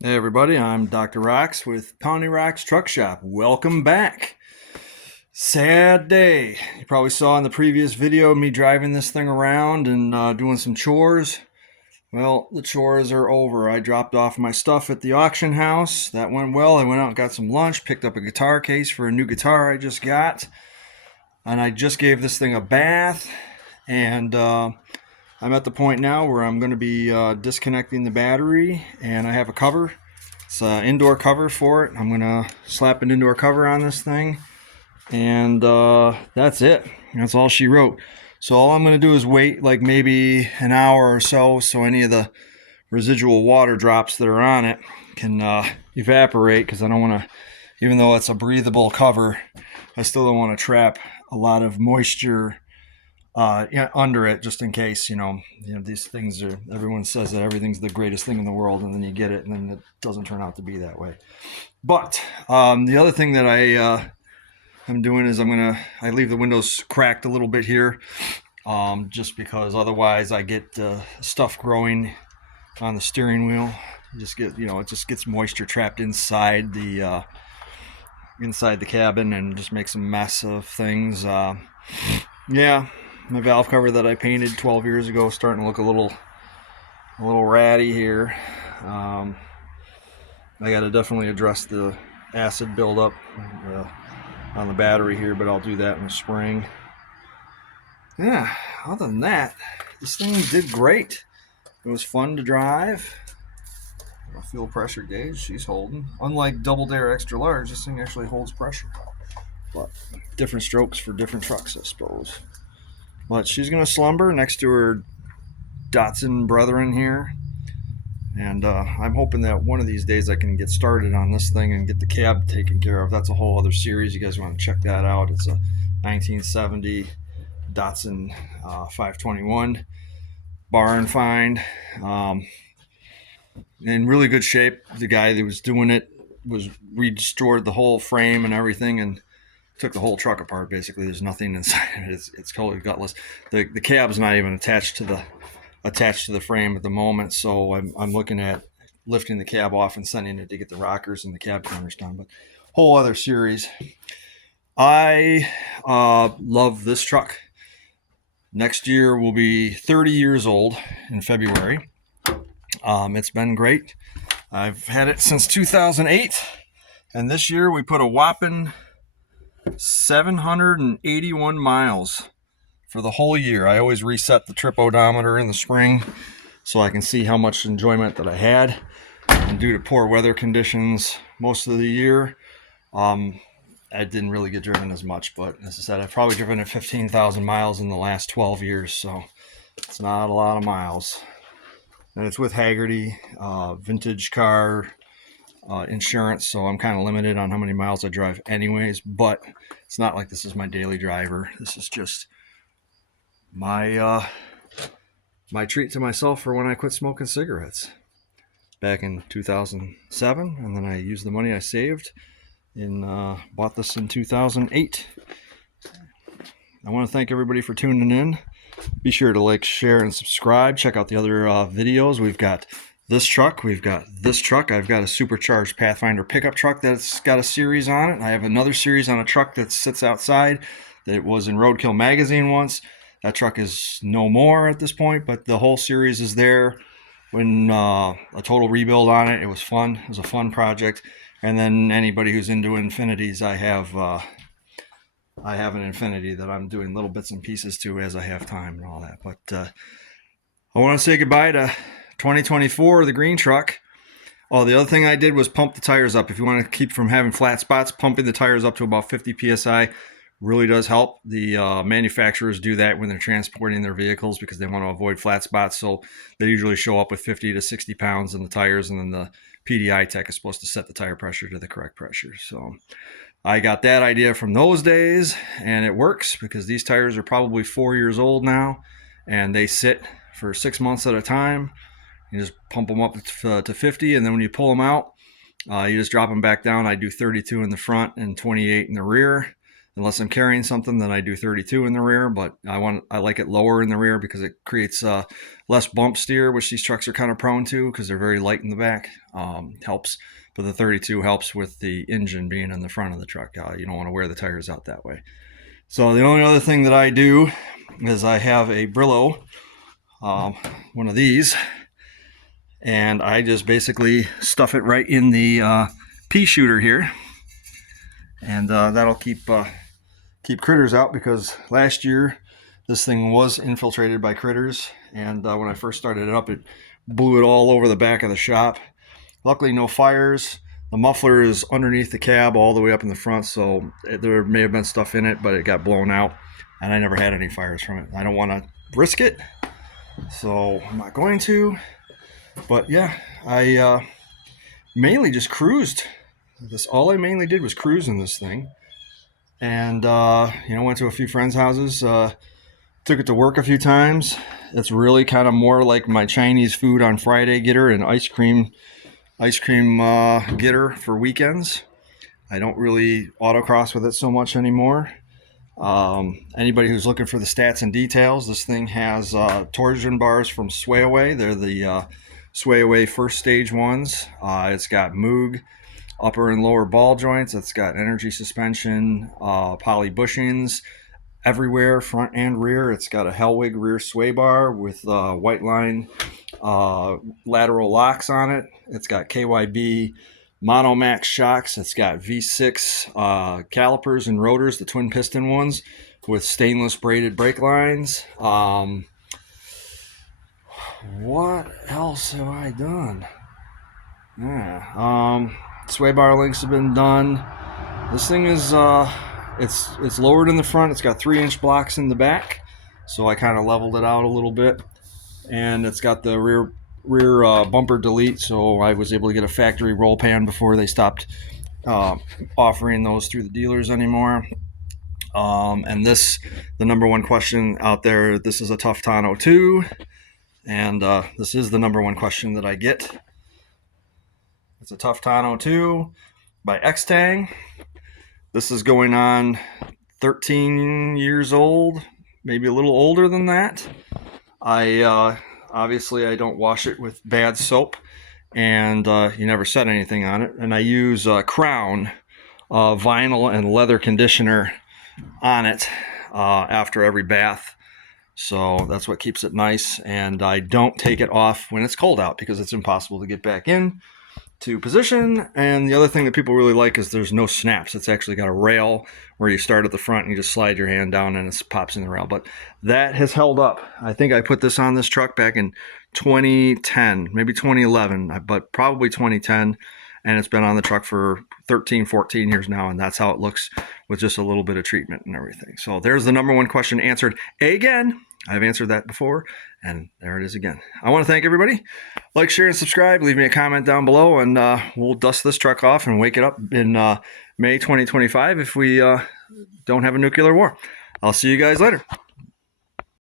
Hey everybody, I'm Dr. Rocks with Pounding Rocks Truck Shop. Welcome back. Sad day. You probably saw in the previous video me driving this thing around and doing some chores. Well, the chores are over. I dropped off my stuff at the auction house. That went well. I went out and got some lunch, picked up a guitar case for a new guitar I just got, and I just gave this thing a bath. And I'm at the point now where I'm going to be disconnecting the battery, and I have a cover. It's an indoor cover for it. I'm going to slap an indoor cover on this thing, and that's it. That's all she wrote. So all I'm going to do is wait like maybe an hour or so any of the residual water drops that are on it can evaporate, because I don't want to, even though it's a breathable cover, I still don't want to trap a lot of moisture under it, just in case, these things are, everyone says that everything's the greatest thing in the world, and then you get it and then it doesn't turn out to be that way. But the other thing that I'm doing is I leave the windows cracked a little bit here, just because otherwise I get stuff growing on the steering wheel. You just get, it just gets moisture trapped inside the cabin and just makes a mess of things. Yeah, my valve cover that I painted 12 years ago is starting to look a little ratty here. I got to definitely address the acid buildup on the battery here, but I'll do that in the spring. Yeah, other than that, this thing did great. It was fun to drive. Fuel pressure gauge she's holding. Unlike Double Dare Extra Large, this thing actually holds pressure. But different strokes for different trucks, I suppose. But she's going to slumber next to her Datsun brethren here. And I'm hoping that one of these days I can get started on this thing and get the cab taken care of. That's a whole other series. You guys want to check that out. It's a 1970 Datsun 521 barn find. In really good shape. The guy that was doing it was restored the whole frame and everything, and took the whole truck apart. Basically, there's nothing inside of it. It's totally gutless. The cab's not even attached to the frame at the moment, so I'm looking at lifting the cab off and sending it to get the rockers and the cab corners done. But whole other series. I love this truck. Next year will be 30 years old in February. It's been great. I've had it since 2008, and this year we put a whopping 781 miles for the whole year. I always reset the trip odometer in the spring so I can see how much enjoyment that I had. And due to poor weather conditions most of the year, I didn't really get driven as much. But as I said, I've probably driven it 15,000 miles in the last 12 years, so it's not a lot of miles. And it's with Haggerty, vintage car insurance, so I'm kind of limited on how many miles I drive anyways, but it's not like this is my daily driver. This is just my treat to myself for when I quit smoking cigarettes back in 2007, and then I used the money I saved and bought this in 2008. I want to thank everybody for tuning in. Be sure to like, share, and subscribe. Check out the other videos. We've got this truck. We've got this truck. I've got a supercharged Pathfinder pickup truck that's got a series on it. I have another series on a truck that sits outside that was in Roadkill magazine once. That truck is no more at this point, but the whole series is there. When a total rebuild on it. It was fun. It was a fun project. And then anybody who's into Infinities, I have an Infinity that I'm doing little bits and pieces to as I have time and all that. But I want to say goodbye to 2024, the green truck. Oh, the other thing I did was pump the tires up. If you want to keep from having flat spots, pumping the tires up to about 50 psi really does help. The manufacturers do that when they're transporting their vehicles because they want to avoid flat spots. So they usually show up with 50 to 60 pounds in the tires, and then the PDI tech is supposed to set the tire pressure to the correct pressure. So I got that idea from those days, and it works because these tires are probably 4 years old now, and they sit for 6 months at a time. You just pump them up to 50, and then when you pull them out, you just drop them back down. I do 32 in the front and 28 in the rear. Unless I'm carrying something, then I do 32 in the rear, but I like it lower in the rear because it creates less bump steer, which these trucks are kind of prone to because they're very light in the back. Helps, but the 32 helps with the engine being in the front of the truck. You don't want to wear the tires out that way. So the only other thing that I do is I have a Brillo, one of these, and I just basically stuff it right in the pea shooter here, and that'll keep critters out, because last year this thing was infiltrated by critters, and when I first started it up, it blew it all over the back of the shop. Luckily, no fires. The muffler is underneath the cab all the way up in the front, so there may have been stuff in it, but it got blown out, and I never had any fires from it. I don't want to risk it, so I'm not going to. But yeah, I mainly just cruised. All I mainly did was cruise in this thing. And, went to a few friends' houses, took it to work a few times. It's really kind of more like my Chinese food on Friday getter and ice cream getter for weekends. I don't really autocross with it so much anymore. Anybody who's looking for the stats and details, this thing has torsion bars from Sway Away. They're the Sway Away first stage ones. It's got Moog upper and lower ball joints. It's got energy suspension, poly bushings everywhere, front and rear. It's got a Hellwig rear sway bar with white line lateral locks on it. It's got KYB Monomax shocks. It's got V6 calipers and rotors, the twin piston ones, with stainless braided brake lines. What else have I done? Yeah. Sway bar links have been done. This thing is it's lowered in the front. It's got 3-inch blocks in the back, so I kind of leveled it out a little bit, and it's got the rear bumper delete, so I was able to get a factory roll pan before they stopped offering those through the dealers anymore. And the number one question out there, this is a Tough Tonneau 2, and this is the number one question that I get. It's a Tough Tonneau 2 by X-Tang. This is going on 13 years old, maybe a little older than that. Obviously I don't wash it with bad soap, and you never set anything on it. And I use Crown vinyl and leather conditioner on it after every bath. So that's what keeps it nice. And I don't take it off when it's cold out, because it's impossible to get back in to position. And the other thing that people really like is there's no snaps. It's actually got a rail where you start at the front and you just slide your hand down and it pops in the rail. But that has held up. I think I put this on this truck back in 2010, maybe 2011, but probably 2010. And it's been on the truck for 13, 14 years now, and that's how it looks with just a little bit of treatment and everything. So there's the number one question answered again. I've answered that before, and there it is again. I want to thank everybody. Like, share, and subscribe. Leave me a comment down below, and we'll dust this truck off and wake it up in May 2025 if we don't have a nuclear war. I'll see you guys later.